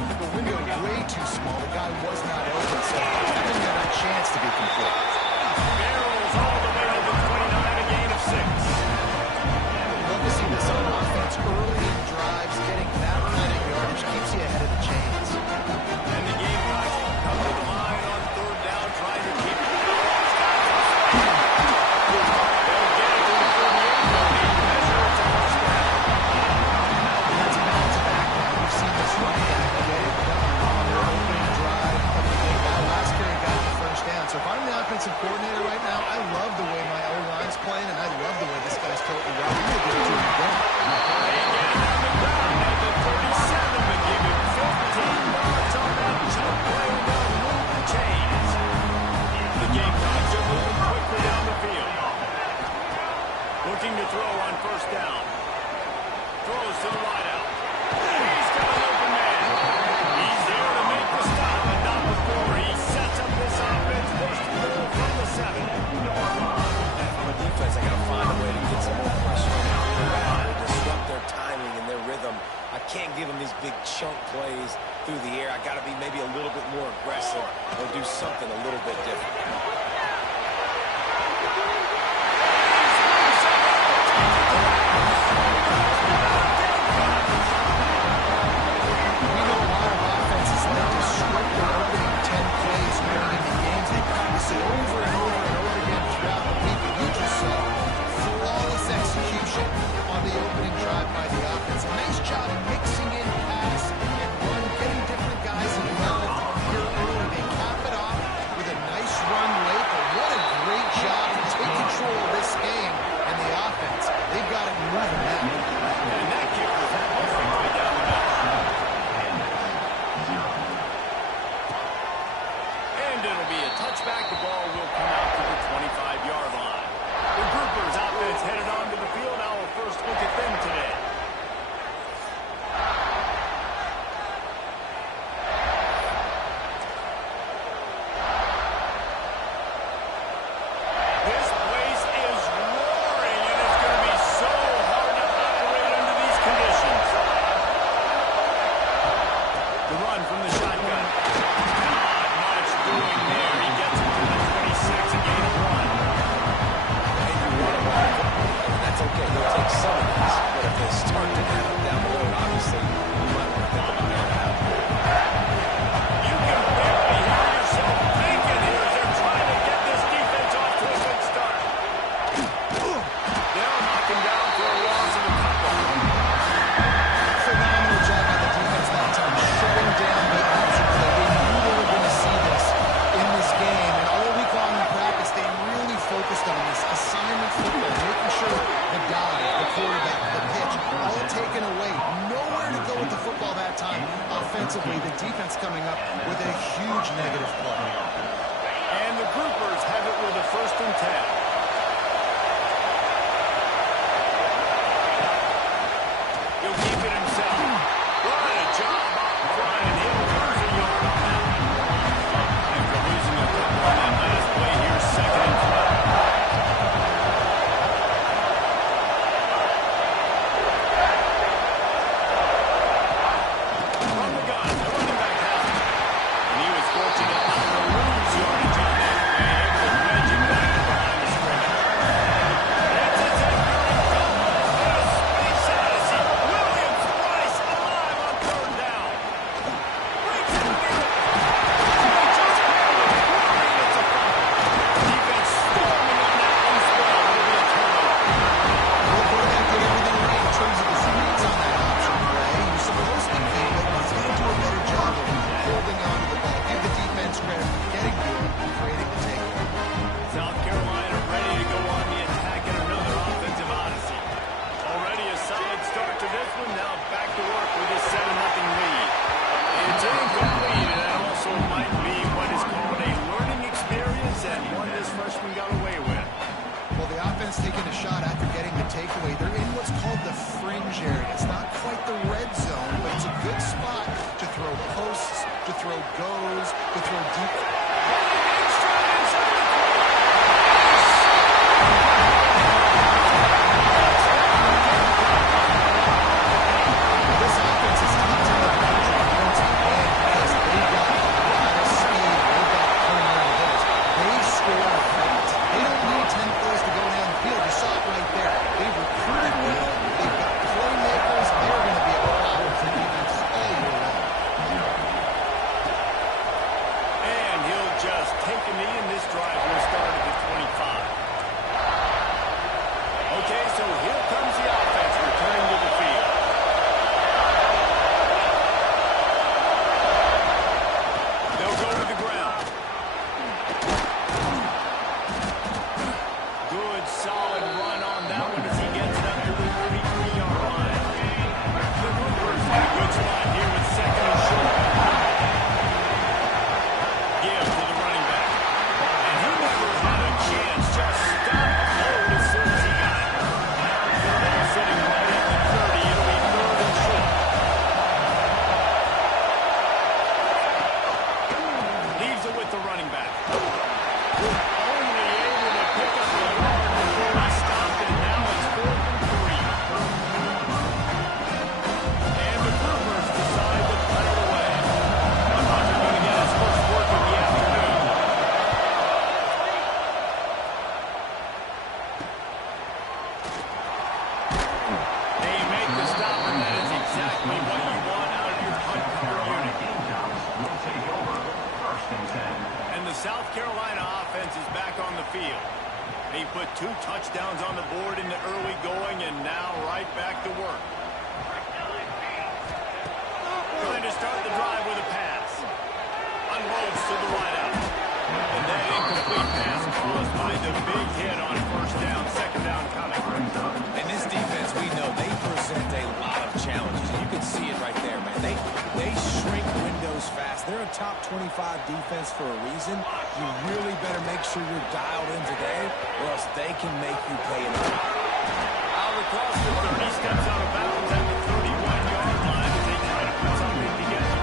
The window way too small. The guy was not open, so I didn't have a chance to be complete. Barrels all the way over 29, a gain of 6. Love to see this on offense. Early in drives, getting that kind of yardage keeps you ahead of the chains. And the game guys come to the line on 3rd down, trying to keep it. They'll get it to the 38. They'll need to measure it to first down. That's a back-to-back now. We've seen this running back get it done on their opening drive of the game. That last carry got the first down. So if I'm the offensive coordinator right now, I love the way my O-line's playing, and I love the way this guy's totally well. We're going to give it to him again. They get it on the ground at the 37, but give it 15 yards on that jump play. They'll move the chains. The Gamecocks are moving quickly down the field. Looking to throw on first down. Throws to the wideout. He's got an open man. He's there to make the stop, but not before he sets up this offense. First and goal from the 7. From a defense, I got to find a way to get some more pressure on to disrupt their timing and their rhythm. I can't give them these big chunk plays through the air. I got to be maybe a little bit more aggressive or do something a little bit different. We know a lot of offenses like to script their opening 10 plays going into games. They practice it over and over and over again throughout the week. And you just saw flawless execution on the opening drive by the offense. A nice job mixing in pass and run, getting different guys involved here early. They cap it off with a nice run late. But what a great job to take control of this game and the offense. They've got it moving now. And that kick was perfect right down the middle. And it'll be a touchback. The ball will come out to the 25-yard line. The Groupers offense headed onto the field. Now we'll first look at them today. This place is roaring, and it's going to be so hard to operate under these conditions. The run from the shotgun. Not much doing there. He gets it to the 26, a gain of 1. And you want to run the football, and that's okay. They'll take some of these, but if they start to add up down the road, obviously, you might want to think about it. You can barely hear yourself thinking here as they're trying to get this defense off to a good start. They'll knock him down for a loss of a couple. Phenomenal job by the defense that time, shutting down the option play. They knew they were going to see this in this game, and all week long in practice, they really focused on this assignment football, making sure the dive, the quarterback, the pitch, all taken away. Nowhere to go with the football that time. Offensively, the defense coming up with a huge negative play. And the Groupers have it with a 1st and 10. He'll keep it himself. What a job up front, and he'll lose a yard on that. After losing a couple on that last play, here's 2nd and 12. From the gun, the running back has it. And he was fortunate not to lose yardage on that play, able to wedge it back behind the scrimmage. It's a 10-yard come in a space odyssey. Williams Price alive on 3rd down. Brings it near. They just barely worried it's a fumble. Defense storming on that loose ball. It'll be a turnover. The quarterback did everything right in terms of his reads on that option play. He was supposed to be, but he's going to do a better job of holding on to the ball. Give the defense credit for getting to it and creating the takeaway. South Carolina ready to go on the attack in another offensive odyssey. Already a solid start to this one. Now back to work with a 7-0 lead. It's incomplete, and that also might be what is called a learning experience and one this freshman got away with. Well, the offense taking a shot after getting the takeaway. They're in what's called the fringe area. It's not quite the red zone, but it's a good spot to throw posts, to throw goes, to throw deep. This offense is top 10 in the country in points drive will start at the 25. Okay, so here comes the offense returning to the field. They'll go to the ground. Good, solid run on that one as he gets it up to the 33-yard line. The Brewers in a good spot here with second and short. Give to the running back. And he never had a chance. Just stopped cold as soon as he got it. They're sitting right at the 30. It'll be third and short. Leaves it with the running back. Only able to pick up the yard before he stopped, and now it's 4th and 3. And the Brewers decide to put it away. I'm not going to get his first work of the afternoon. They make the stop, and that is exactly what you want out of your punt cover unit. And the South Carolina offense is back on the field. They put 2 touchdowns on the board in the early going, and now right back to work. Trying to start the drive with a pass. Unloads to the wideout. And that incomplete pass caused by the big hit on first down, second down coming. And this defense, we know they present a lot of challenges. You can see it right there, man. They shrink windows fast. They're a top 25 defense for a reason. You really better make sure you're dialed in today, or else they can make you pay it off. Out across the 30, steps out of bounds at the 31-yard line as they try to put something together.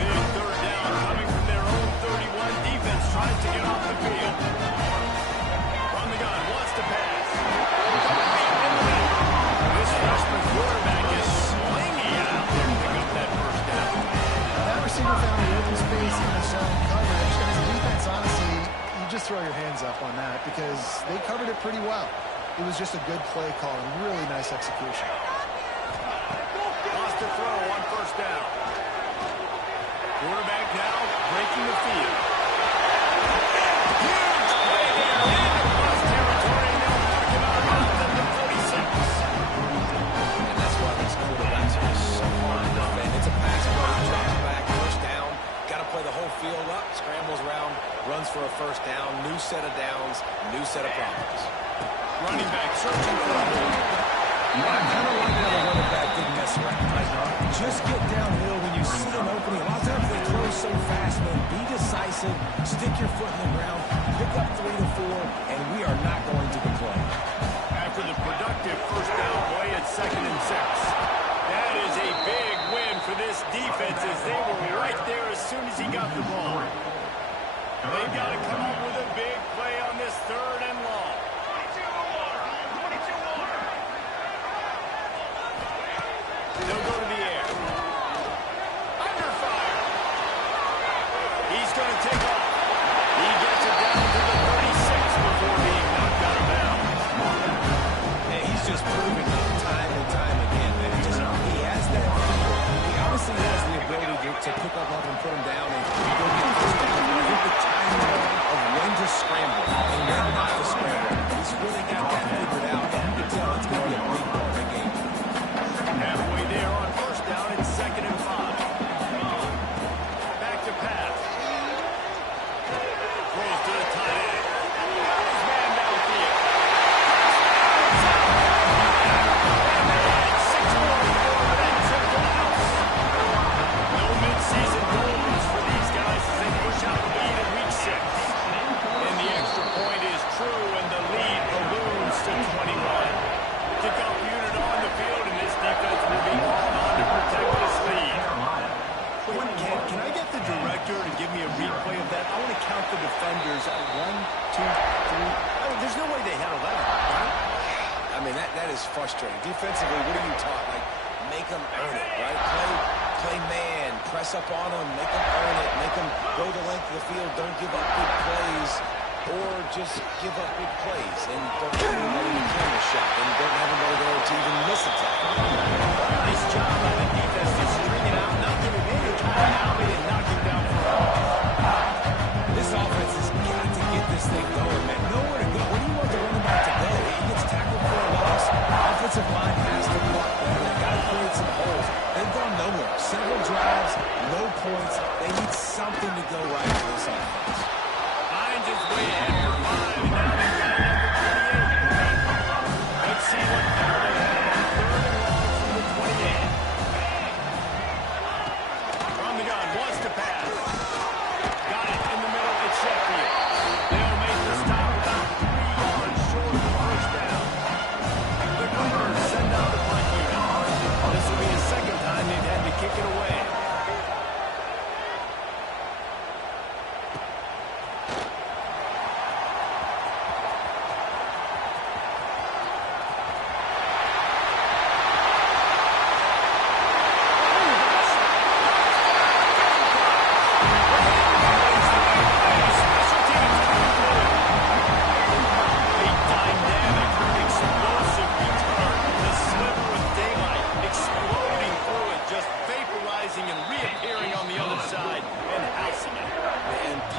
Big third down coming from their own 31. Defense tries to get off the field. From the gun, wants to pass. This freshman quarterback is slinging it out there to pick up that first down. That receiver found the open space in the zone coverage, and as a defense, honestly, you just throw your hands up on that because they covered it pretty well. It was just a good play call and really nice execution. Lost to throw on first down. Quarterback now breaking the field. Huge play there in cross territory, and they'll mark him out of bounds at the 46. And that's why these quarterbacks are so hard to defend. It's a pass play, drops back, first down. Got to play the whole field up, scrambles around, runs for a first down, new set of downs, new set of problems. Running back searching for a hole. I kind of like how the running back didn't mess around. Just get downhill when you see an opening. A lot of times they close so fast, man. Be decisive, stick your foot in the ground, pick up 3 to 4, and we are not going to complain. After the productive first down play at 2nd and 6. That is a big win for this defense as they were right there as soon as he got the ball. They've got to come up with a big play on this 3rd and long. They'll go to the air. Under fire. He's going to take off. He gets it down to the 36 before being knocked out of bounds. And he's just proving it time and time again, man. He has that feel. He obviously has the ability to pick up and put him down and go get first down. I think the timing of when to scramble and when not to scramble, he's really got that figured out. And you can tell it's going to be a big part of the game. Halfway there on first down, it's 2nd and 5. Back to pass. Throws to the tight end. His man downfield. And they had 6 more forward and took the house. No midseason goals for these guys as they push out the lead in week 6. And the extra point is true, and the lead balloons to 21. Kickoff unit on the field, and this defense will be called on to protect this lead. Can I get the director to give me a replay of that? I want to count the defenders at 1, 2, 3. I mean, there's no way they had 11, right? I mean, that is frustrating. Defensively, what are you taught? Like, make them earn it, right? Play man, press up on them, make them earn it, make them go the length of the field, don't give up big plays, or just give up big plays and don't give anybody a camera shot and don't have anybody there to even miss a tackle. Nice job by the defense to string it out, not giving any time out, and knock him down for a loss. This offense has got points. They need something to go right for this offense. Finds his way ahead for 5, and now they've got it at the 28. Let's see what now they have on 3rd and long from the 28. From the gun, wants to pass. Got it in the middle at Sheffield. They'll make the stop about 3 yards short of the first down. The Cougars send out the punt unit. This will be the second time they've had to kick it away.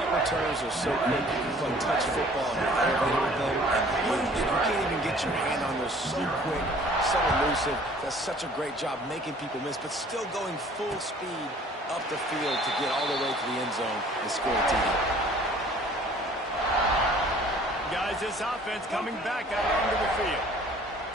Returns are so quick. You can play touch football and elevate with them and lose. You can't even get your hand on those. So quick, so elusive. Does such a great job making people miss, but still going full speed up the field to get all the way to the end zone and score a TD. Guys, this offense coming back out onto the field.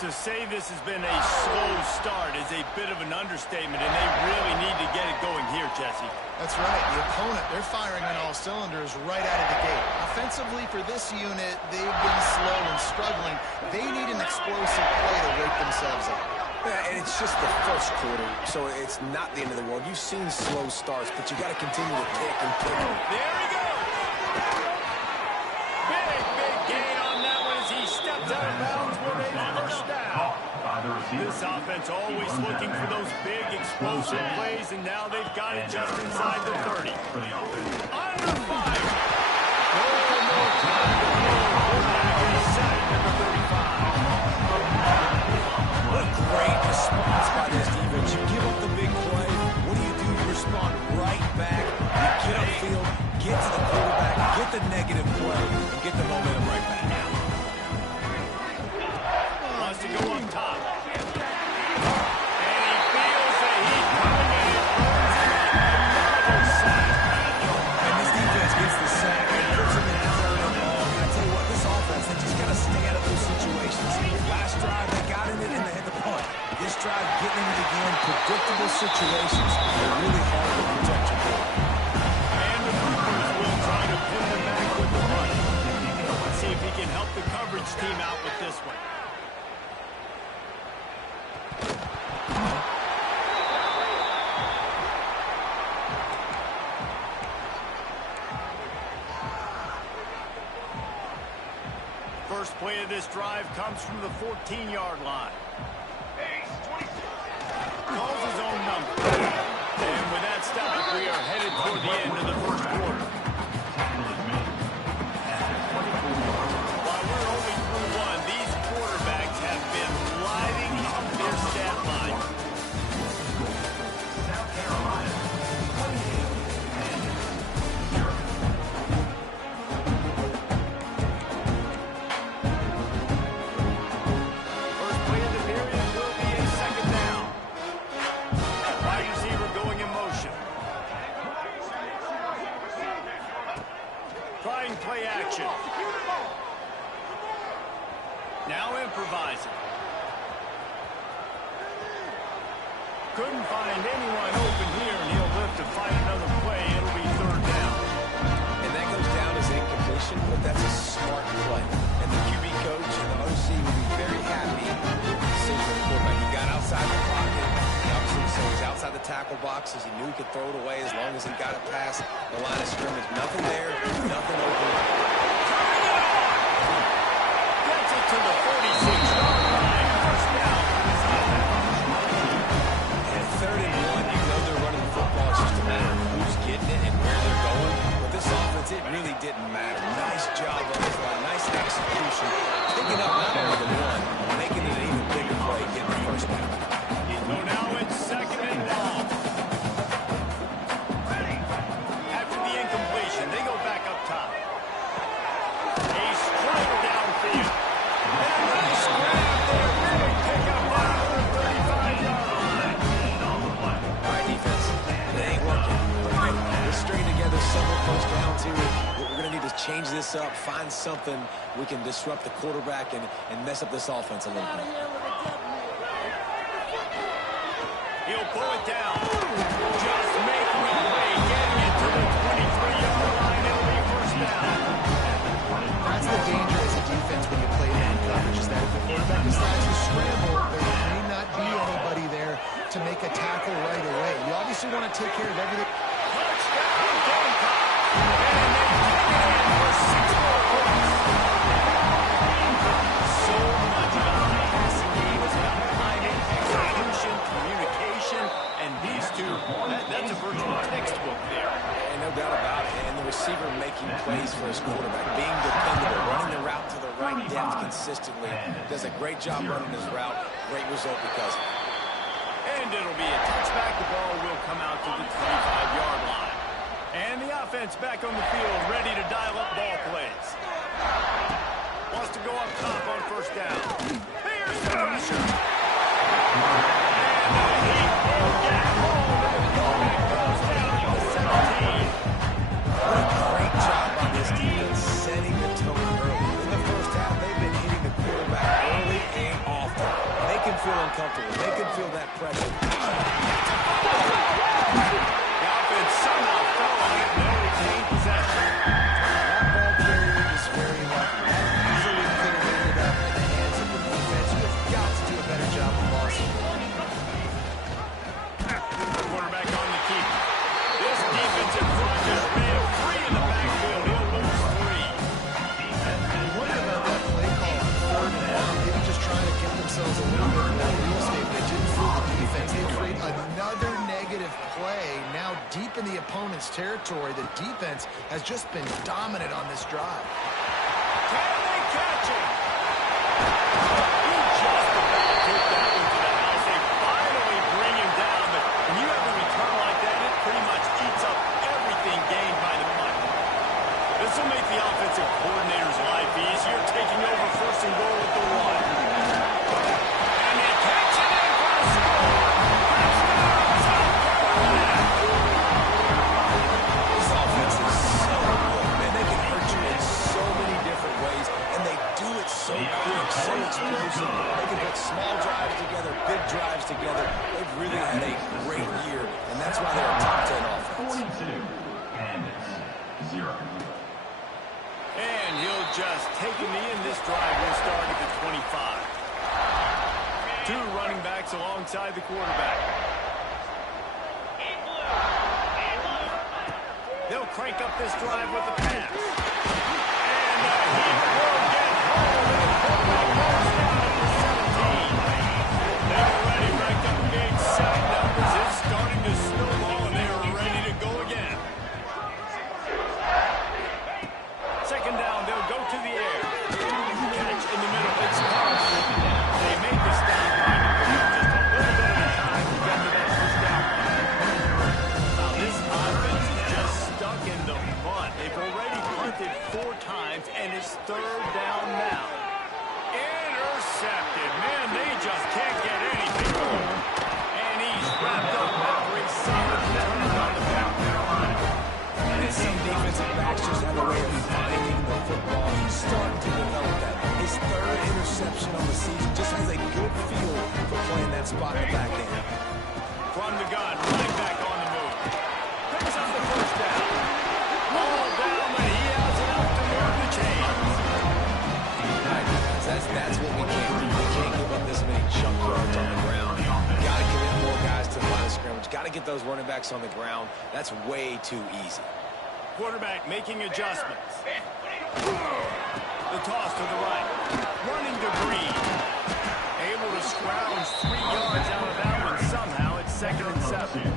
To say this has been a slow start is a bit of an understatement, and they really need to get it going here, Jesse. That's right. The opponent, they're firing on all cylinders right out of the gate. Offensively, for this unit, they've been slow and struggling. They need an explosive play to wake themselves up. Yeah, and it's just the first quarter, so it's not the end of the world. You've seen slow starts, but you got to continue to pick and pick. There he goes. Big gain on that one as he steps out of bounds with a first down. This offense always looking for those big explosive plays, and now they've got it just inside the 30. Under fire. No more time to throw. Back in the sack at the 35. What great response by this defense. You give up the big play. What do? You respond right back. You get upfield, get to the quarterback, get the negative play, and get the momentum right back. Wants to go on top. And he feels the heat coming in. It burns him up. Another sack. And this defense gets the sack and puts him in his own ball. And I tell you what, this offense, they just got to stay out of those situations. Last drive, they got in it and they had the punt. This drive, getting in it again, predictable situations. They're really hard to protect your ball. And the Cougars will try to pin them back with the run. Let's see if he can help the coverage team out with this one. First play of this drive comes from the 14-yard line. Calls his own number. And with that stop, we are headed toward the end of the first quarter. While we're only through one, these quarterbacks have been lighting up their stat line. South Carolina. First play of the period will be a second down. Wide receiver going in motion. Trying play action. Now improvising. Couldn't find anyone open here, and he'll live to find another play. It'll be third down. And that goes down as incompletion, but that's a smart play. And the QB coach and the OC will be very happy with the decision of the quarterback. He got outside the pocket. He obviously so he's outside the tackle boxes. He knew he could throw it away as long as he got it past the line of scrimmage. Nothing there, nothing open. Gets it to the 46-yard line. First down for this offense. And third and one, you know they're running the football. It's just a matter of who's getting it and where they're going. But this offense, it really didn't matter. Nice job on the fly, nice execution. Picking up not only the one, making it an even bigger play, getting the first down. So now it's second and long. After the incompletion, they go back up top. A strike downfield. And a nice grab there. Big pickup down to the 35-yard line. All right, defense, it ain't working. But to. We're going to need to change this up, find something we can disrupt the quarterback and mess up this offense a little bit. He'll pull it down. Just making a play, getting it to the 23-yard line. It'll be first down. That's the danger as a defense when you play man coverage, is that if the quarterback decides to scramble, there may not be anybody there to make a tackle right away. You obviously want to take care of everything. Touchdown, Gamecock. And they take it in for 6 more points. So much about the passing game is about timing, execution, communication, and these two, that's a virtual textbook there. And no doubt about it. And the receiver making plays for his quarterback, being dependable, running the route to the right depth consistently. Does a great job running his route. Great result because of it. And it'll be a touchback. The ball will come out to the 25-yard line. And the offense back on the field, ready to dial up ball plays. Wants to go up top on first down. Here's the pressure. And he will get home. And the quarterback goes down to the 17. What a great job by this defense setting the tone early. In the first half, they've been hitting the quarterback early and often. They can feel uncomfortable. They can feel that pressure. The offense somehow fell on it and they'll retain possession. That ball carrier is very lucky. Easily cleared it up in the hands of the defense. You've got to do a better job of bossing. The quarterback on the keep. This defensive front just ran free in the backfield. He'll lose 3. You wonder about that play call on third down. Maybe just trying to get themselves a little bit more real estate, but it didn't fool the defense. They create another negative play now deep in the opponent's territory. The defense has just been dominant on this drive. Can they catch him? He just about took that one to the house. They finally bring him down, but when you have a return like that, it pretty much eats up everything gained by the punt. This will make the offensive coordinator's life easier, taking over first and goal at the 1. And they catch it in for a score. Touchdown, South Carolina. This offense is so good, man. They can hurt you in so many different ways, and they do it so quick, so explosive. They can put small drives together, big drives together. They've really had a great year, and that's why they're a top 10 offense. 42 and 0. And he'll just take a knee, and this drive will start at the 25. 2 running backs alongside the quarterback. They'll crank up this drive with a pass. And he will get home, and the quarterback goes down at the 17. They've already racked up big 7 numbers. It's starting to snowball, and they are ready to go again. Second down, they'll go to the air. Catch in the middle. It's caught. They make the stop. Just a little bit of time to get to that first down. Now, this offense is just stuck in the punt. They've already punted 4 times, and it's third down now. Intercepted. Man, they just can't get anything going. And he's wrapped up after a solid defense on the back. And some defensive backs just have a way of finding the football. He's starting to develop that. His 3rd interception on the season just has a good feel for playing that spot in the back end. From the gun, right back on the move. Picks up the first down. Ball down, but he has enough to move the chains. Right, that's what we can't do. We can't give up this many jump yards on the ground. Got to commit more guys to the line of scrimmage. Got to get those running backs on the ground. That's way too easy. Quarterback making adjustments. The toss to the right. Running to Green. Able to scrounge 3 yards out of that one somehow. It's 2nd and 7.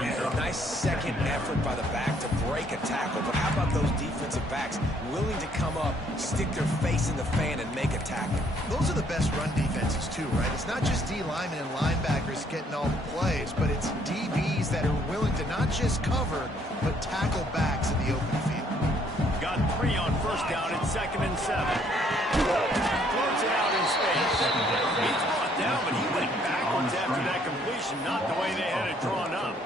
Yeah, a nice second effort by the back to break a tackle. But how about those defensive backs willing to come up, stick their face in the fan, and make a tackle? Those are the best run defenses too, right? It's not just D linemen and linebackers getting all the plays, but it's DBs that are willing to not just cover, but tackle backs in the open field. Got 3 on first down. It's 2nd and 7. Floats it out in space. He's brought down, but he went backwards after that completion. Not the way they had it drawn up.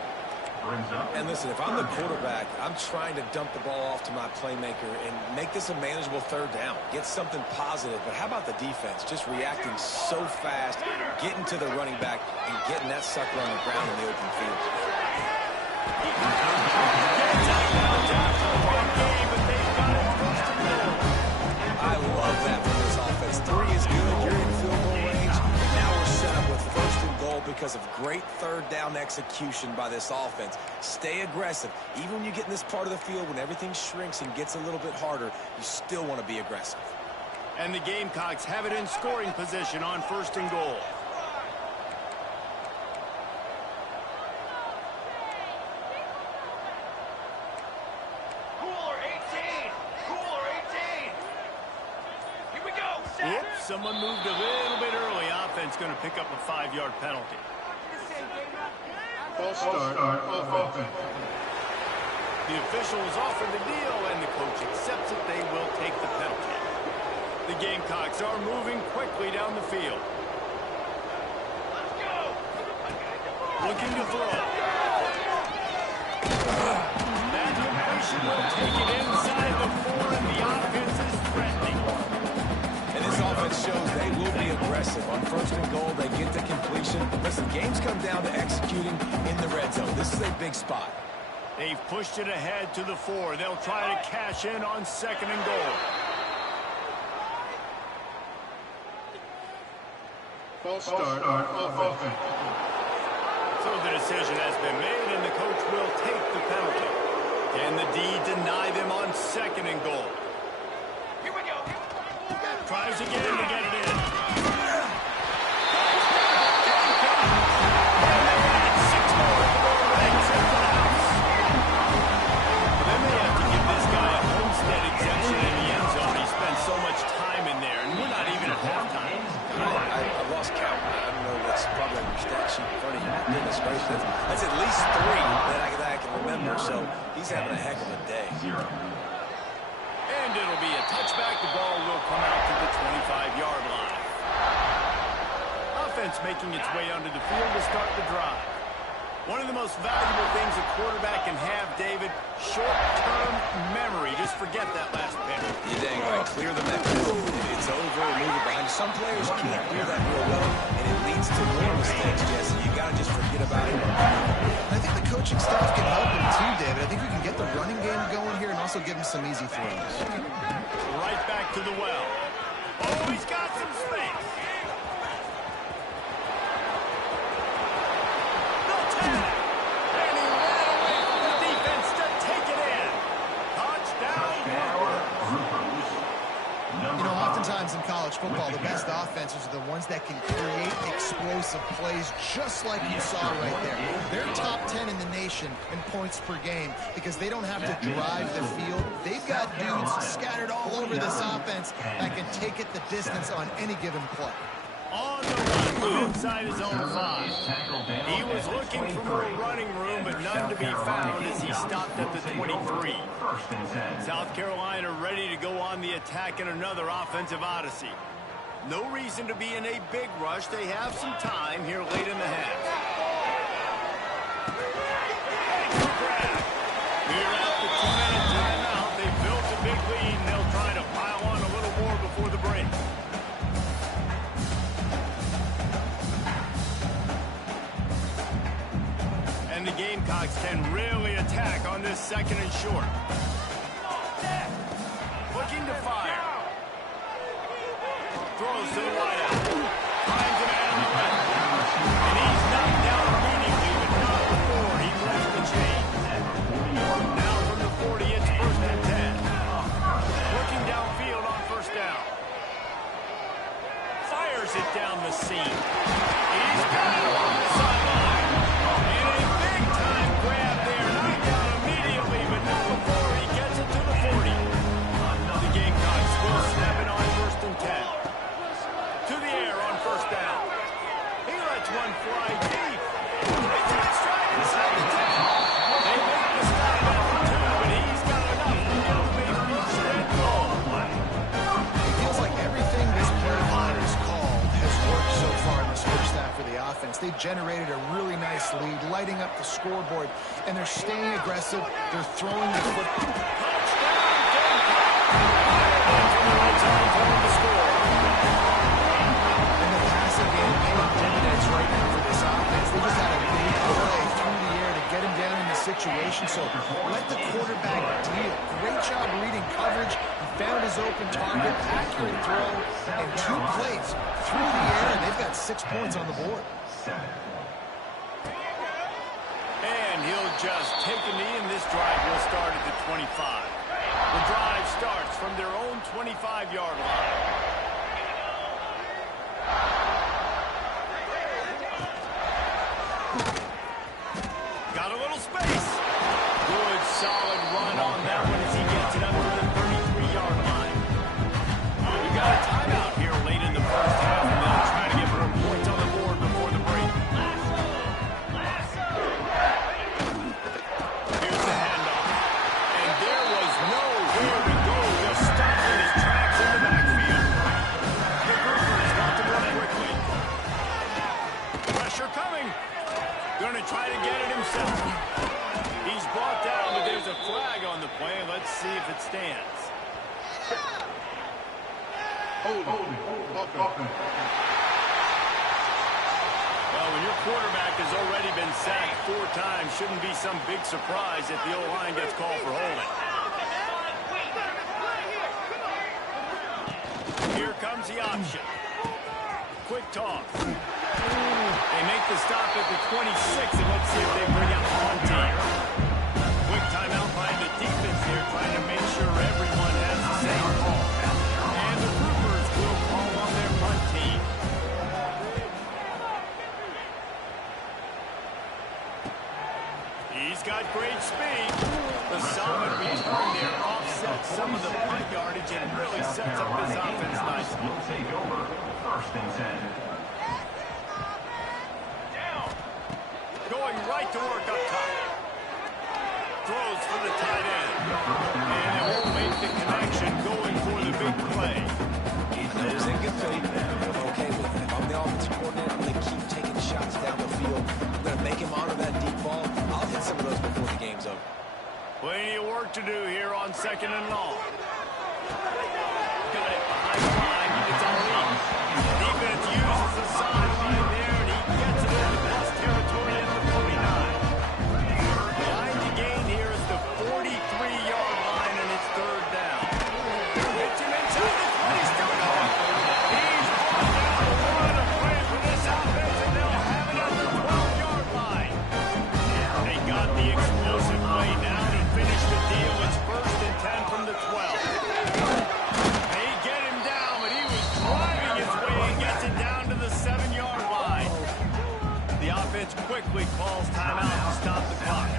Brings And listen, if I'm the quarterback, I'm trying to dump the ball off to my playmaker and make this a manageable third down. Get something positive. But how about the defense? Just reacting so fast, getting to the running back, and getting that sucker on the ground in the open field. I love that from this offense. 3 is good. You're in field goal range. And now we're set up with first and goal because of great third down execution by this offense. Stay aggressive. Even when you get in this part of the field, when everything shrinks and gets a little bit harder, you still want to be aggressive. And the Gamecocks have it in scoring position on first and goal. Oops, someone moved a little bit early. Offense going to pick up a 5-yard penalty. False start of offense. The official is offered the deal, and the coach accepts it. They will take the penalty. The Gamecocks are moving quickly down the field. Looking to throw. That completion will take it inside the 4, and the offense is threatening. And this offense shows they will be aggressive. On first and goal, they get the completion. Listen, games come down to executing in the red zone. This is a big spot. They've pushed it ahead to the 4. They'll try to cash in on second and goal. False start of offense. So the decision has been made, and the coach will take the penalty. Can the D deny them on second and goal? Here we go. Tries again to get it in. Then they have to give this guy a homestead exemption in the end zone. He spent so much time in there, and we're not even at halftime. I lost count. I don't know. That's probably on your stat sheet in front of you. Goodness gracious. That's at least 3 that I can remember. So he's having a heck of a day. And it'll be a touchback. The ball will come out to the 25-yard line. Offense making its way onto the field to start the drive. One of the most valuable things a quarterback can have, David, short-term memory. Just forget that last penalty. You're dang right. Clear the mechanism. It's over. Move it behind. Some players can't do that real well, and it leads to more mistakes, Jesse. You got to just forget about it. I think the coaching staff can help him too, David. I think we can get the running game going here and also give him some easy throws. Right back to the well. Oh, he's got some space. Oftentimes in college football, the best offenses are the ones that can create explosive plays just like you saw right there. They're top 10 in the nation in points per game because they don't have to drive the field. They've got dudes scattered all over this offense that can take it the distance on any given play. On the run from inside his own 5. He was looking for more running room, but none to be found as he stopped at the 23. South Carolina ready to go on the attack in another offensive odyssey. No reason to be in a big rush. They have some time here late in the half. We're at the 2-minute timeout. They've built a big lead, and they'll try to pile on a little more before the break. And the Gamecocks can really attack on this second and short. Looking to fire. Throws to the wideout. Finds a man on the left. And he's knocked down immediately, but not before he left the chain. Now from the 40, it's first and 10. Looking downfield on first down. Fires it down the seam. He's got it on the sideline. And a big-time grab there. Knocked down immediately, but not before he gets it to the 40. The Gamecocks will snap it on first and 10. To the air on first down. generated a really nice lead, lighting up the scoreboard, and they're staying aggressive. They're throwing the football. And the passing game paying dividends right now for this offense. They just had a big play through the air to get him down in the situation. So let the quarterback deal. Great job reading coverage. He found his open target, accurate throw, and 2 plays through the air. And they've got 6 points on the board. And he'll just take a knee, and this drive will start at the 25. The drive starts from their own 25-yard line. Got a little space. Good, solid run on that one as he gets it up to the 33-yard line. We got a timeout here late in the first half, and they'll try to get more points on the board before the break. Here's the handoff. And there was nowhere to go. Just stopped in his tracks in the backfield. The Brooker has got to run quickly. Pressure coming. Going to try to get it himself. He's brought down, but there's a flag on the play. Let's see if it stands. Well, when your quarterback has already been sacked 4 times, shouldn't be some big surprise if the O-line gets called for holding. Here comes the option. Quick toss. They make the stop at the 26, and let's see if they bring out the punt team. Quick timeout by the defense here, trying to make sure everyone has the same call. And the Troopers will call on their punt team. He's got great speed. The solid return there offsets some of the punt yardage and really sets up his offense nicely. Will take over first and 10. Going right to work up top. Throws for the tight end. And it won't make the connection, going for the big play. Those in good faith. I'm okay with it. If I'm the offensive coordinator, I'm going to keep taking shots down the field. I'm going to make him honor that deep ball. I'll hit some of those before the game's over. Plenty of work to do here on 2nd and long. Got it behind the line. It's on lead. Defense uses the sideline there, and he gets it into plus territory at the 49. Behind the gain here is the 43-yard line, and it's 3rd down. Gets him inside the 20, still going. He's brought down one of play for this offense, and they'll have it at the 12-yard line. They got the explosive play down and finished the deal. It's 1st and 10 from the 12. They get him down, but he was driving his way and gets it down to the 7-yard line. The offense quickly calls timeout to stop the clock.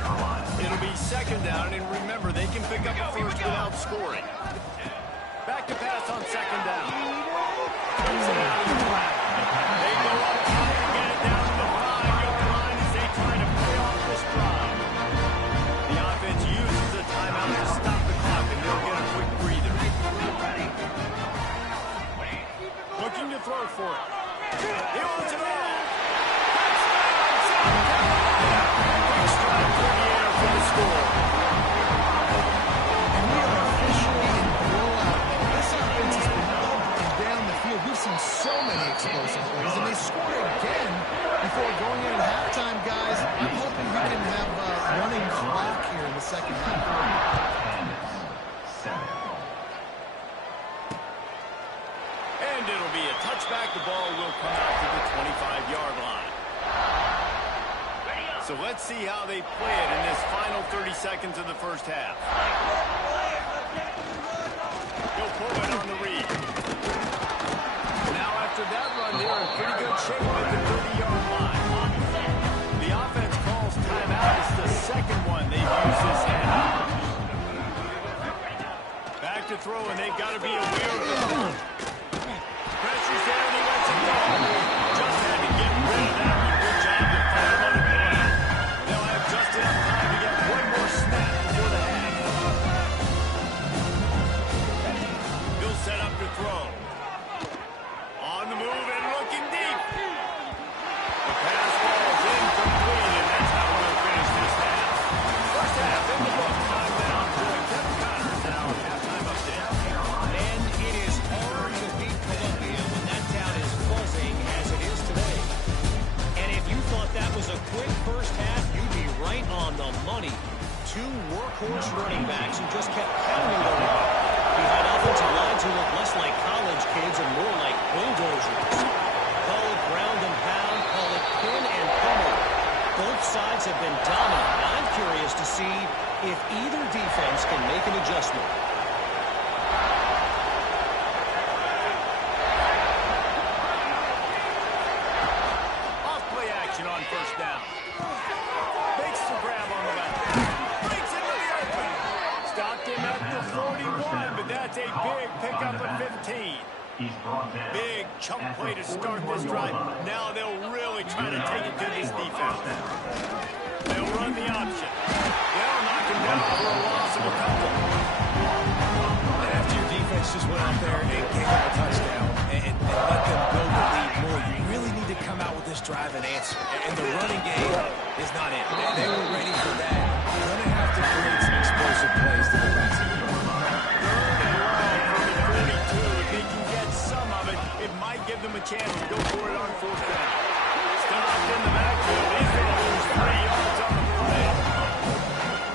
It'll be 2nd down, and remember, they can pick up a first without scoring. Back to pass on 2nd down. Takes it out of the flat. They go up top and get it down to the 5-yard line as they try to play off this drive. The offense uses the timeout to stop the clock, and they'll get a quick breather. Looking to throw for it. He wants it all. Big strike for the air for the score. And we are officially in blowout mode. This offense has been up and down the field. We've seen so many explosive plays, and they scored again before going into halftime, guys. I'm hoping we can have running clock here in the 2nd half. And it'll be a touchback. The ball will come out to the 25-yard line. So let's see how they play it in this final 30 seconds of the first half. He'll pull it on the read. Now after that run, they're in pretty good shape at the 30-yard line. The offense calls timeout. It's the 2nd one they've used this handoff. Back to throw, and they've got to be aware of the run. Pressure's there, and he lets it go. Just had to get rid of that one. Good job to find him on the play. They'll have just enough time to get one more snap before the half. He'll set up to throw. On the move and looking deep. The pass ball workhorse running backs who just kept pounding the rock. Behind offensive lines who look less like college kids and more like bulldozers. Call it ground and pound, call it pin and pummel. Both sides have been dominant. I'm curious to see if either defense can make an adjustment. Off-play action on first down. Makes the grab on the left. Breaks into the open. Stopped him at the 41, but that's a big pickup at 15. He's brought down. Big chunk play to start this drive. Now they'll really try to take it to this defense. They'll run the option. They'll knock him down for a loss of a couple. And after your defense just went out there and gave up a touchdown and let them build the lead more, you really need to come out with this drive and answer. And the running game is not in. They were ready for that. You're going to have to create some explosive plays to the passing game. It might give them a chance to go for it on fourth down. Stopped in the backfield. He's going to lose 3 yards on the play.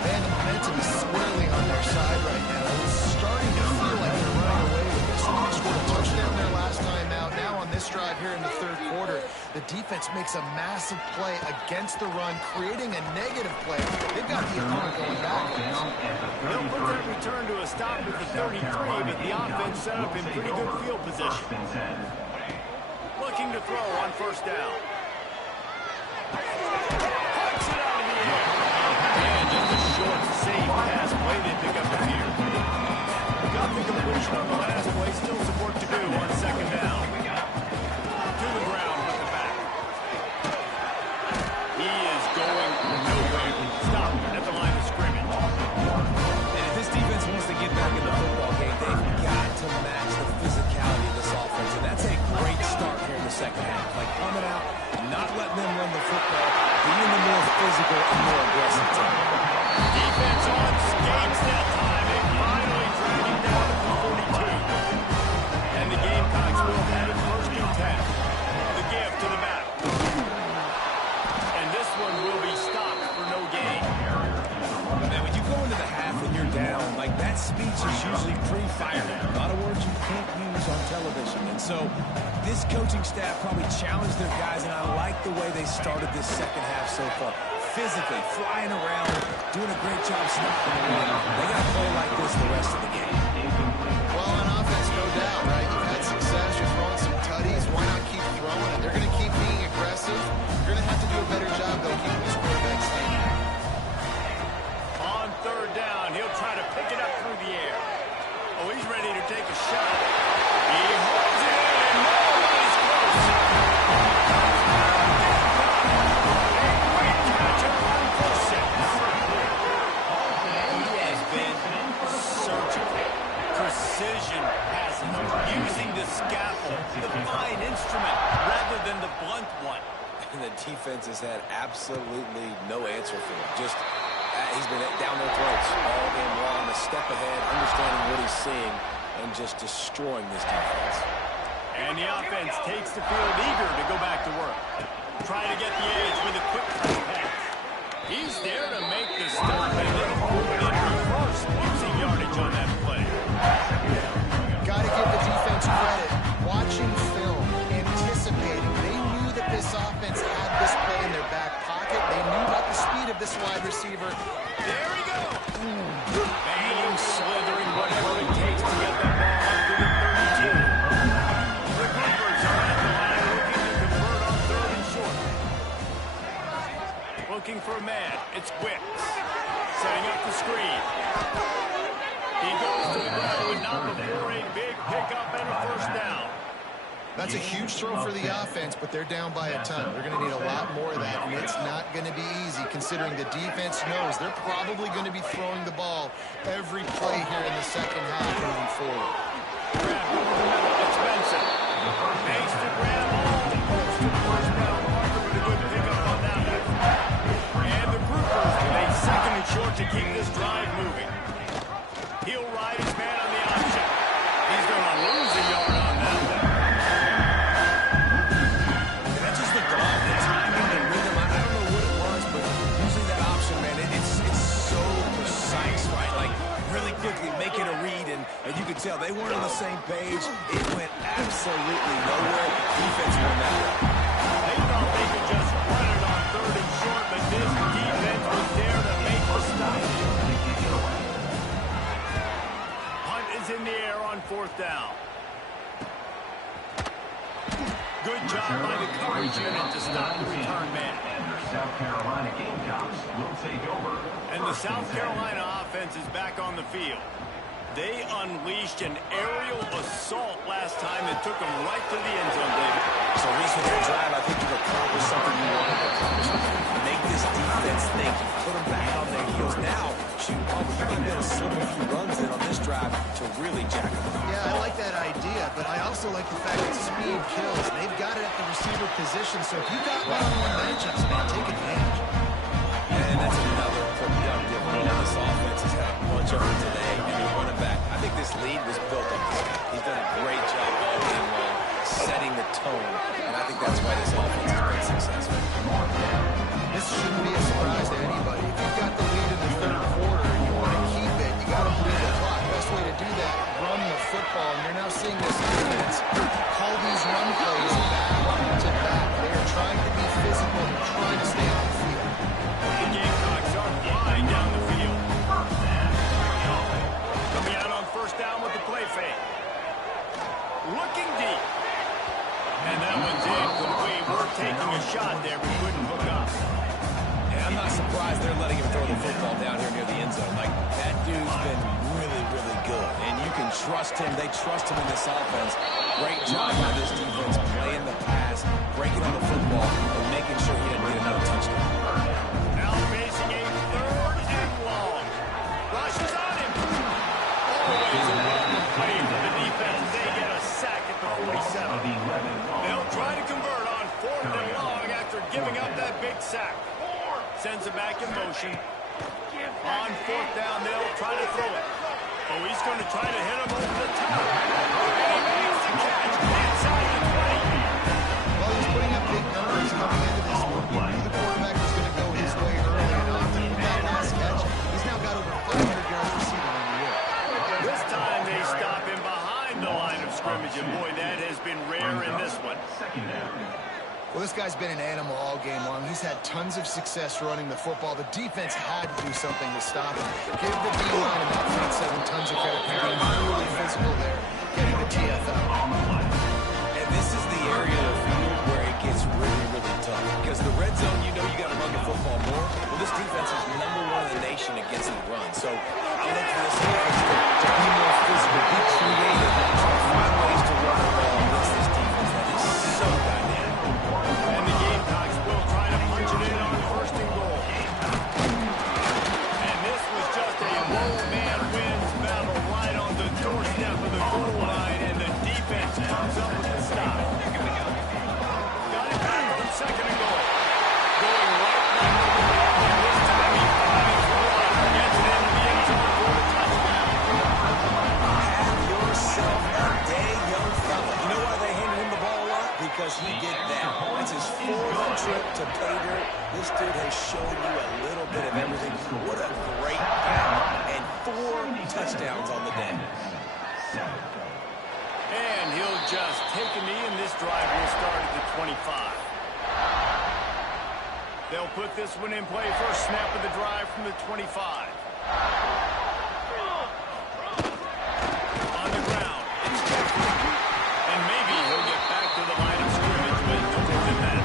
Man, the momentum is squarely on their side right now. It's starting to feel like they're running away with this. They scored a touchdown their last time out. Now on this drive here in the third quarter, the defense makes a massive play against the run, creating a negative play. They've got the opponent going backwards. They'll put that return to a stop at the 33, but the offense set up in pretty good field position. Looking to throw on first down. Punch it out of the air. And just a short, safe pass play they pick up here. Got the completion on the last play. Still some work to do on second down. To the ground with the back. He is going nowhere. Stop at the line of scrimmage. And if this defense wants to get back in the football game, they've got to match the physicality of this offense. And that's a great start here in the second half. Like coming out, not letting them run the football, being the more physical and more aggressive team. Defense on skates that time. They finally drag him down to the 42. And the Gamecocks will have it first and 10. The give to the back. And this one will be stopped for no gain. Now, when you go into the half and you're down, like that speech is usually pre-fired. A lot of words you can't use on television. And so this coaching staff probably challenged their guys, and I like the way they started this second half so far. Physically, flying around, doing a great job stopping the run. They got to play like this the rest of the game. Well, on offense, no doubt, right? You've had success. You're throwing some tutties. Why not keep throwing it? They're going to keep being aggressive. You're going to have to do a better job, though, keeping this quarterback safe. On third down, he'll try to pick it up through the air. Oh, he's ready to take a shot. He holds it in. Nobody's close. A great catch on 1-for-6. He has been surgical. Precision passes. Using the scaffold, the fine instrument, rather than the blunt one. And the defense has had absolutely no answer for him. Just, he's been down their throats all game long, a step ahead, understanding what he's seeing, and just destroying this defense. And the offense takes the field eager to go back to work. Try to get the edge with a quick pass. He's there to make the stop, and then move it in reverse, losing yardage on that play. Got to give the defense credit. Watching film, anticipating. They knew that this offense had this play in their back pocket. They knew about the speed of this wide receiver. There we go. Banging, slithering, whatever it takes to get that ball up to the 32. The Clippers are at the line looking to convert on third and short. Looking for a man. It's Wicks. Setting up the screen. He goes to the ground, but not before a big pickup and a first down. That's a huge throw for the offense, but they're down by a ton. They're going to need a lot more of that, and it's not going to be easy considering the defense knows they're probably going to be throwing the ball every play here in the second half moving forward. Grab over the middle. It's Benson. Makes the grab all close to the first down marker with a good pickup on that one. And the Groupers with a second and short to keep this drive moving. He'll ride his man on the option. He's going to lose a yard on that one. And that's just the drive, the timing, the rhythm. I don't know what it was, but usually that option, man, it's so precise. really quickly making a read, and you could tell they weren't on the same page. It went absolutely nowhere. Defense won that one. They thought they could just run it on 3rd and short, but this defense was there to make the stop. Hunt is in the air on 4th down. Good job by the coverage unit to stop the return man. And their South Carolina Gamecocks will take over. And the South Carolina offense is back on the field. They unleashed an aerial assault last time that took them right to the end zone, David. So, Reese, with their drive, I think you've accomplished something you wanted to accomplish. Make this defense think. Put them back on their heels. Now, shoot, you can get a slip a few runs in on this drive to really jack them up. Yeah, I like that idea, but I also like the fact that speed kills. They've got it at the receiver position, so if you got one-on-one matchups, man, take advantage. And that's another productive role this offense has had a bunch of it today. And the running back, I think this lead was built up. He's done a great job all game long, setting the tone, and I think that's why this offense has been successful. This shouldn't be a surprise to anybody. If you've got the lead in the 3rd quarter and you want to keep it, you got to bleed the clock. Best way to do that, run the football. And you're now seeing this defense call these run plays back to back. They are trying to be physical and trying to stay on the field. The Gamecocks are flying down the field. Coming out on 1st down with the play fake. Looking deep. And that one's incomplete. We're taking a shot there. We couldn't hook up. And I'm not surprised they're letting him throw the football down here near the end zone. Like, that dude's been really, really good. And you can trust him. They trust him in this offense. Great job by this defense playing the pass, breaking on the football, and making sure he didn't get another touchdown. Now facing a 3rd and long. Rushes on him. Always a welcome play for the defense. They get a sack at the 47. They'll try to convert on 4th and long after giving up that big sack. Sends it back in motion. On 4th down, they'll try to throw it. Oh, he's going to try to hit him over the top. And he makes the catch inside the 20. Well, he's putting up big numbers coming into this one. He knew the quarterback was going to go his way early enough. And with that last catch, he's now got over 500 yards receiving on the year. This time they stop him behind the line of scrimmage, and boy, that has been rare in this one. Well, this guy's been an animal all game long. He's had tons of success running the football. The defense had to do something to stop him. Give the D-line and that front seven tons of credit for being really physical there, getting the TFL. And this is the area of the field where it gets really, really tough. Because the red zone, you know you got to run the football more. Well, this defense is #1 in the nation against the run. So I look for this offense to be more physical, be creative, find ways to run the ball against this defense that is so dynamic. And the Gamecocks will try to punch it in on 1st and goal. And this was just a low-man wins battle right on the doorstep of the goal line, and the defense comes up with the stop. Got it back on 2nd and goal. Going right back to the ball, and this time he finds one. Gets it into the end zone for a touchdown. Have yourself a day, young fella. You know why they handed him the ball a lot? Because he did that. That's his 4th trip to pay dirt. This dude has shown you a little bit of everything. What a great guy. And 4 touchdowns on the day. And he'll just take a knee, and this drive will start at the 25. They'll put this one in play. First snap of the drive from the 25. On the ground. It's Jeffrey. And maybe he'll get back to the line of scrimmage with no more than that.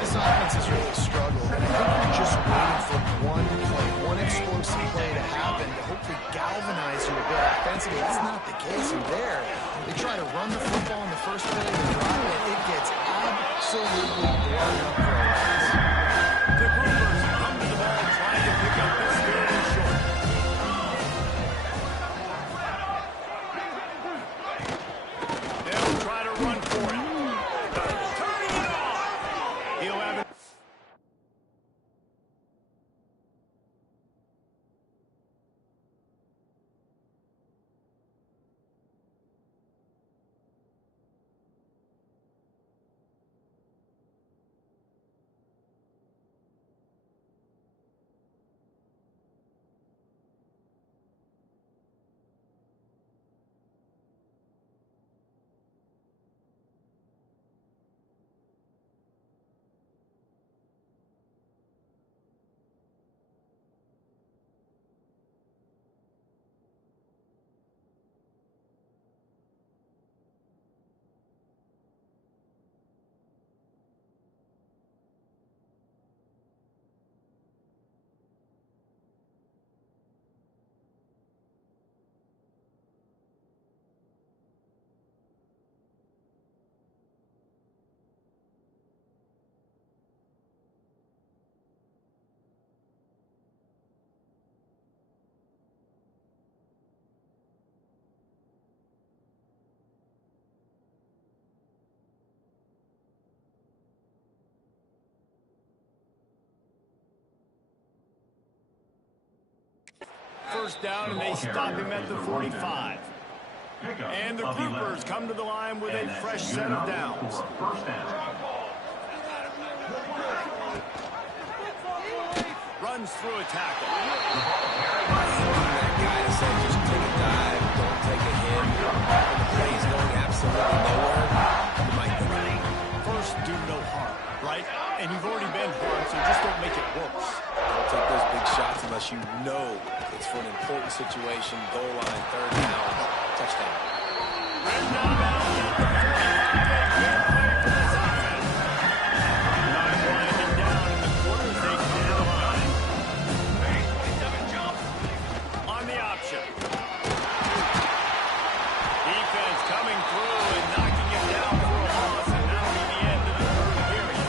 This offense has really struggled. And I think you're just waiting for one play, one explosive play to happen to hopefully galvanize you a bit offensively. That's not the case. And there, they try to run the football in the first play of the drive, and it gets absolutely blown up for a loss. The Groovers come to the ball trying to pick up this 3rd and short. They'll try to run for it. Turning it off. He'll have it. first down, and they stop him at the 45. And the Groupers come to the line with a fresh set of downs. Runs through a tackle. That guy to say just take a dive, don't take a hit. When the play's going absolutely nowhere, you might think of it. First, do no harm, right? And you've already been harmed, so just don't make it worse. Don't take those big shots unless you know it's for an important situation. Goal line, third down, touchdown. Ran down bounds at the 45. They can't play for this offense. Not winding down in the quarter. They come to the line. On the option. Defense coming through and knocking him down for a loss, and that'll be the end of the third period.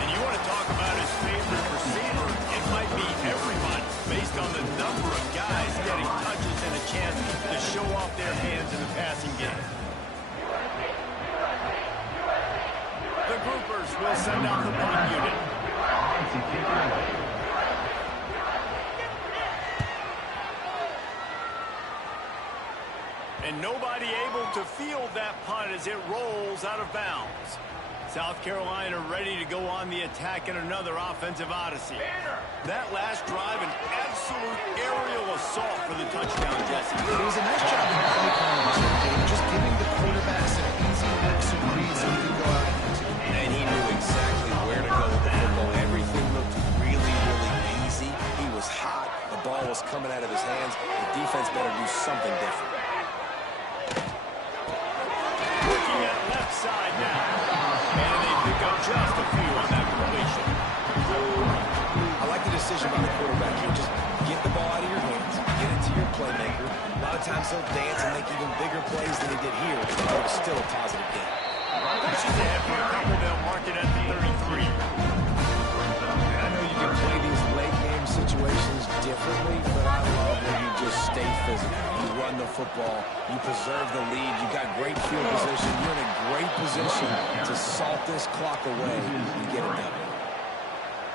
And you want to talk about his favorite receiver, it might be everybody, based on the number of guys getting touches and a chance to show off their hands in the passing game. The Groupers will send out the punt unit. And nobody able to field that punt as it rolls out of bounds. South Carolina ready to go on the attack in another offensive odyssey. That last drive, an absolute aerial assault for the touchdown, Jesse. It was a nice job in play calling, just giving the quarterbacks an easy looks and reads that he could go out and execute. And he knew exactly where to go with the football. Everything looked really, really easy. He was hot. The ball was coming out of his hands. The defense better do something different. Looking at left side now. And they pick up just a few on that completion. I like the decision by the quarterback here. Just get the ball out of your hands. Get it to your playmaker. A lot of times he'll dance and make even bigger plays than he did here, but it was still a positive game. Pushes ahead for a couple. They'll mark it at the 33. I know you can play these late game situations differently, but I love when you just stay physical. You run the football, you preserve the lead, you got great field position, you're in a great position to salt this clock away and get it done.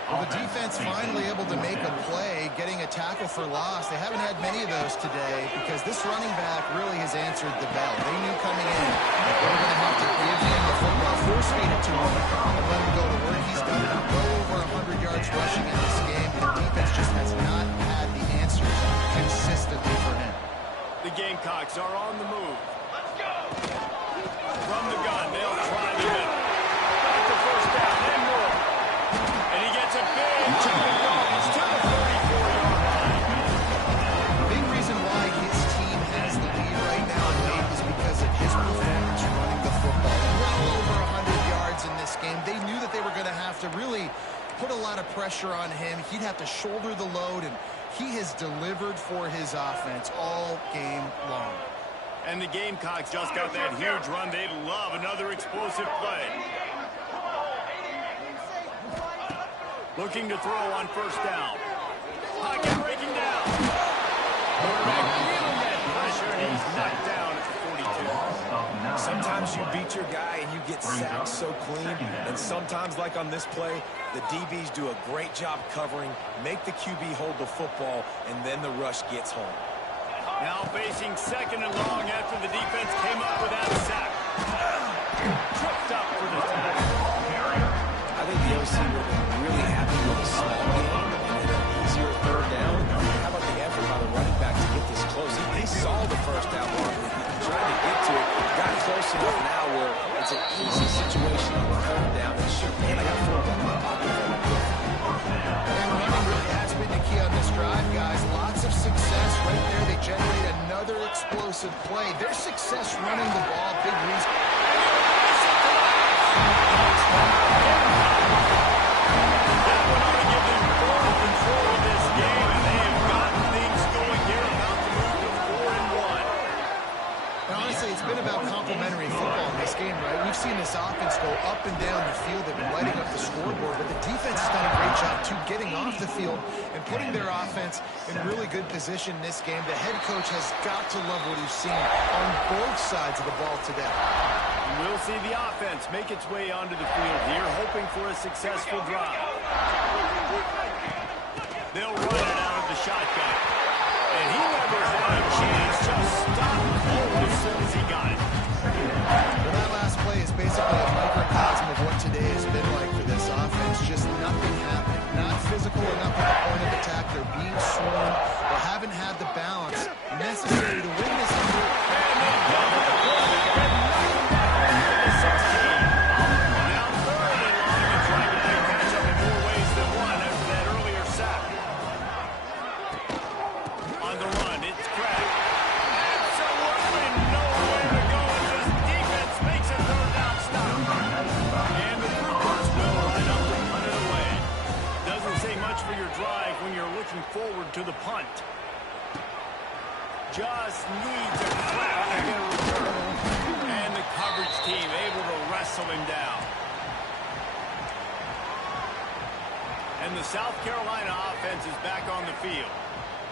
Well, the defense finally able to make a play, getting a tackle for loss. They haven't had many of those today because this running back really has answered the bell. They knew coming in they were going to have to give him the football, force feed it to him, and let him go to work. He's done it well over 100 yards rushing in this game, and the defense just has not had the answers consistently for him. The Gamecocks are on the move. From the gun, they'll try the middle. Got the first down and more. And he gets a big chunk of yards to the 34-yard line. The big reason why his team has the lead right now, Nate, is because of his performance running the football. Well over 100 yards in this game. They knew that they were going to have to really put a lot of pressure on him. He'd have to shoulder the load, and he has delivered for his offense all game long. And the Gamecocks just got that huge run. They'd love another explosive play. Looking to throw on first down. Pocket breaking down. Quarterback feeling that pressure, and he's knocked down at the 42. Sometimes you beat your guy and you get sacked so clean, and sometimes, like on this play, the DBs do a great job covering, make the QB hold the football, and then the rush gets home. Now facing second and long after the defense came up with that sack. Tripped up for the tackle. I think the OC would have been really happy with a small game and an easier third down. How about the effort by the running back to get this close? He saw the first down mark. He tried to get to it. Got close enough now where it's an easy situation on the third down. And shoot, man, I got four down. And running really has been the key on this drive, guys. Lots of success right there. They generate another explosive play. Their success running the ball, big reason. That one ought to give them full control of this game, and they have gotten things going here, about to move to 4-1. And honestly, it's been about complementary football in this game, right? We've seen this offense go up and down the field. They've been lighting up the scoreboard, but the defense has done a great job, too, getting off the field and putting their offense in really good position in this game. The head coach has got to love what he's seen on both sides of the ball today. We'll see the offense make its way onto the field here, hoping for a successful drive. They'll run it out of the shotgun. And he never had a chance, just stopped cold as soon as he got it. Well, that last play is basically a microcosm of what today has been like for this offense. Just nothing happening. Not physical enough at the point of attack. They're being swarmed or haven't had the balance necessary to win this game. Forward to the punt. Just needs a crack to get a return. And the coverage team able to wrestle him down. And the South Carolina offense is back on the field.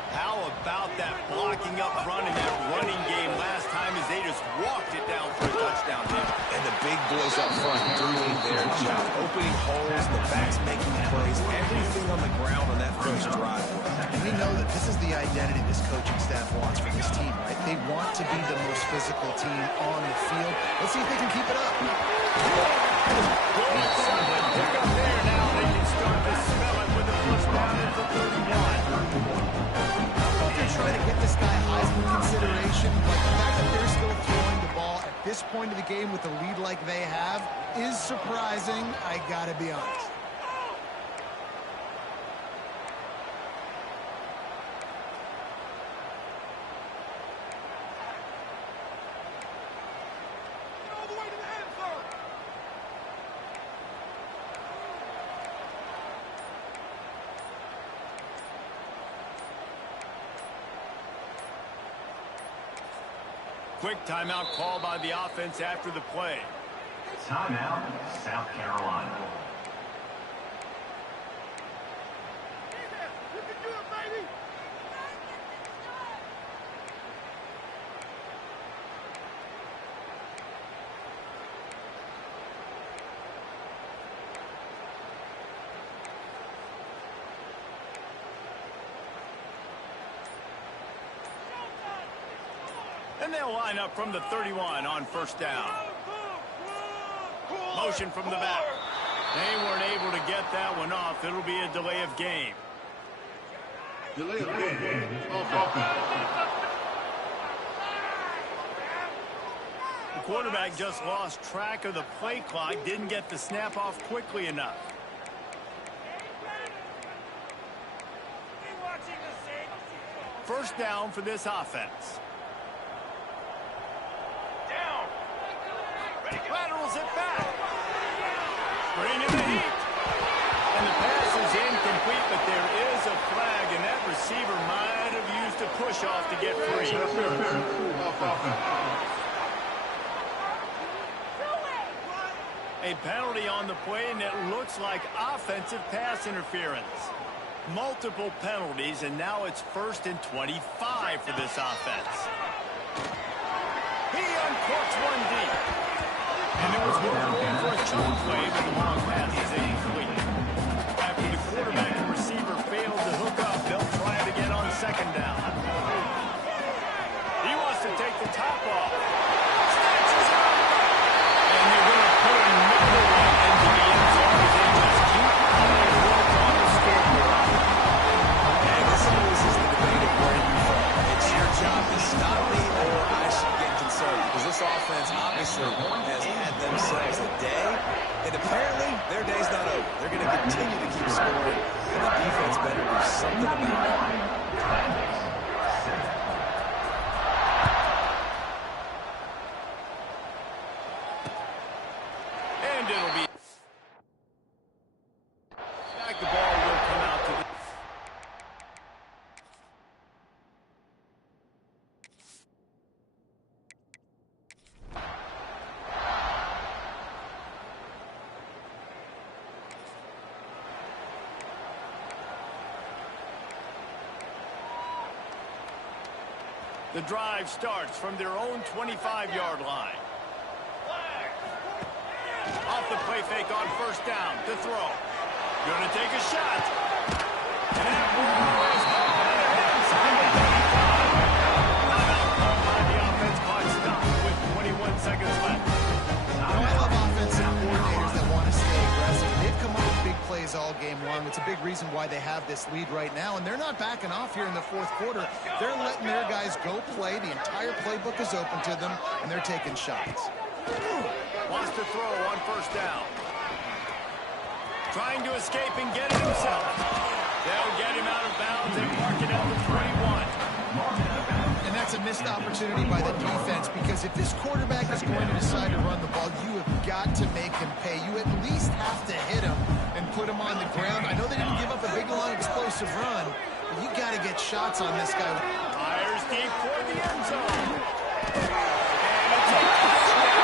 How about that blocking up front in that running game last time as they just walked it down for a touchdown there. And the big boys up front doing their job. Opening holes, the backs making plays, everything on the ground on that first drive. And we know that this is the identity this coaching staff wants for this team, right? They want to be the most physical team on the field. Let's see if they can keep it up. Good solid pick up there. Now they can start to smell it with a first down at the 31. Trying to get this guy Heisman consideration, but the fact that they're still throwing the ball at this point of the game with the lead like they have is surprising, I gotta be honest. Quick timeout call by the offense after the play. Timeout, South Carolina. You can do it, baby! And they'll line up from the 31 on first down. Motion from the back. They weren't able to get that one off. It'll be a delay of game. Delay of game. Offense. The quarterback just lost track of the play clock. Didn't get the snap off quickly enough. First down for this offense. Laterals it back. Bringing the heat. And the pass is incomplete, but there is a flag, and that receiver might have used a push-off to get free. A penalty on the play, and it looks like offensive pass interference. Multiple penalties, and now it's 1st and 25 for this offense. He uncorks one deep. And there was more room for a chunk play, but the long pass is incomplete. After the quarterback and receiver failed to hook up, they'll try it again on second down. He wants to take the top off. Snatches it up. And they're going to put another one into the end zone as they just keep putting work on the scoreboard. And this always is the debate of where you from. It's your job to stop me or I should get concerned. Because this offense obviously has had themselves a day, and apparently their day's not over. They're going to continue to keep scoring, and the defense better do something about it. And it'll be back. The ball will come out to the The drive starts from their own 25-yard line. off the play fake on first down to throw. Gonna take a shot. And that ball is inside the 35. Timeout called by the offense. Clock stopped with 21 seconds left. I love offensive coordinators that want to stay aggressive. They've come up with big plays all game long. It's a big reason why they have this lead right now, and they're not backing off here in the fourth quarter. They're letting their guys go play. The entire playbook is open to them, and they're taking shots. Wants to throw on first down. Trying to escape and get it himself. They'll get him out of bounds and mark it at the 21. And that's a missed opportunity by the defense, because if this quarterback is going to decide to run the ball, you have got to make him pay. You at least have to hit him and put him on the ground. I know they didn't give up a big, long, explosive run, but you got to get shots on this guy. Fires deep for the end zone. And it's a touchdown.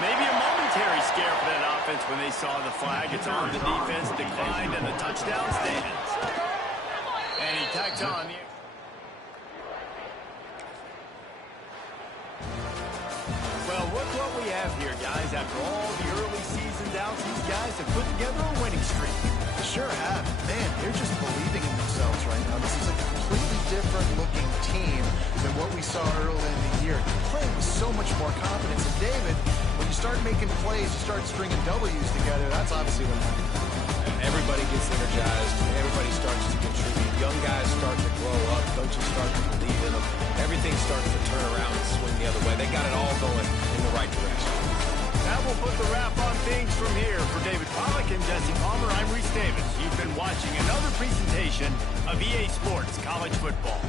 Maybe a momentary scare for that offense when they saw the flag. It's on. The defense declined, and the touchdown stands. And he tacked on the... Well, look what we have here, guys. After all the early seasons out, these guys have put together a winning streak. They sure have. Man, they're just believing in themselves right now. This is a completely different-looking team than what we saw early in the year. They're playing with so much more confidence. And David, when you start making plays, you start stringing W's together, that's obviously what happens. Everybody gets energized. Everybody starts to contribute. Young guys start to grow up. Coaches start to believe in them. Everything starts to turn around and swing the other way. They got it all going in the right direction. That will put the wrap on things from here. For David Pollack and Jesse Palmer, I'm Reese Davis. You've been watching another presentation of EA Sports College Football.